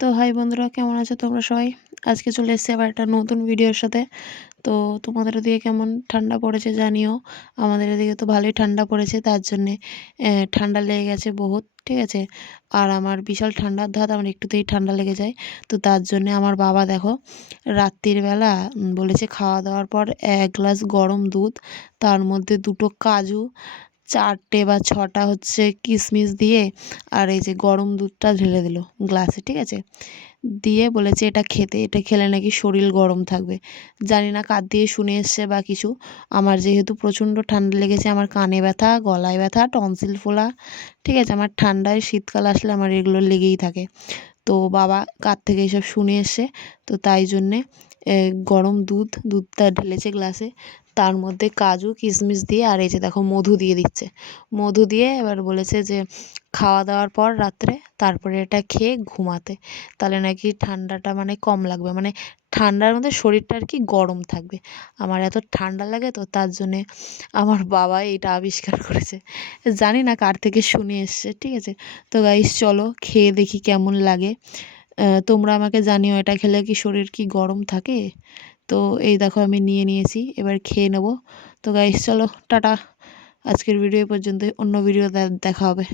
তো হাই বন্ধুরা, কেমন আছো তোমরা সবাই? আজকে চলে এসেছি আবার একটা নতুন ভিডিওর সাথে। তো তোমাদের ওদিকে কেমন ঠান্ডা পড়েছে জানিও। আমাদের এদিকে তো ভালোই ঠান্ডা পড়েছে, তার জন্যে ঠান্ডা লেগে গেছে বহুত, ঠিক আছে। আর আমার বিশাল ঠান্ডার ধাত, আমার একটুতেই ঠান্ডা লেগে যায়। তো তার জন্যে আমার বাবা দেখো রাত্রির বেলা বলেছে খাওয়া দাওয়ার পর 1 গ্লাস গরম দুধ, তার মধ্যে 2টো কাজু, 4টে বা 6টা হচ্ছে কিশমিশ দিয়ে, আর এই যে গরম দুধটা ঢেলে দিল গ্লাসে, ঠিক আছে। দিয়ে বলেছে এটা খেতে, এটা খেলে নাকি শরীর গরম থাকবে। জানি না কার দিয়ে শুনে এসছে বা কিছু। আমার যেহেতু প্রচণ্ড ঠান্ডা লেগেছে, আমার কানে ব্যথা, গলায় ব্যথা, টনসিল ফোলা, ঠিক আছে। আমার ঠান্ডায় শীতকাল আসলে আমার এগুলো লেগেই থাকে। তো বাবা কার থেকে এসব শুনে এসছে, তো তাই জন্যে গরম দুধটা ঢেলেছে গ্লাসে, তার মধ্যে কাজু কিশমিশ দিয়ে, আর এই যে দেখো মধু দিয়ে দিচ্ছে। মধু দিয়ে এবার বলেছে যে খাওয়া দাওয়ার পর রাত্রে তারপরে এটা খেয়ে ঘুমাতে, তাহলে নাকি ঠান্ডাটা মানে কম লাগবে, মানে ঠান্ডার মধ্যে শরীরটা আর কি গরম থাকবে। আমার এত ঠান্ডা লাগে, তো তার জন্যে আমার বাবা এটা আবিষ্কার করেছে। জানি না কার থেকে শুনে এসছে, ঠিক আছে। তো গাইস চলো খেয়ে দেখি কেমন লাগে। তোমরা আমাকে জানিও এটা খেলে কি শরীর কি গরম থাকে। তো এই দেখো আমি নিয়ে নিয়েছি, এবার খেয়ে নেবো। তো গাইস চলো টাটা, আজকের ভিডিও পর্যন্ত, অন্য ভিডিও দেখা হবে।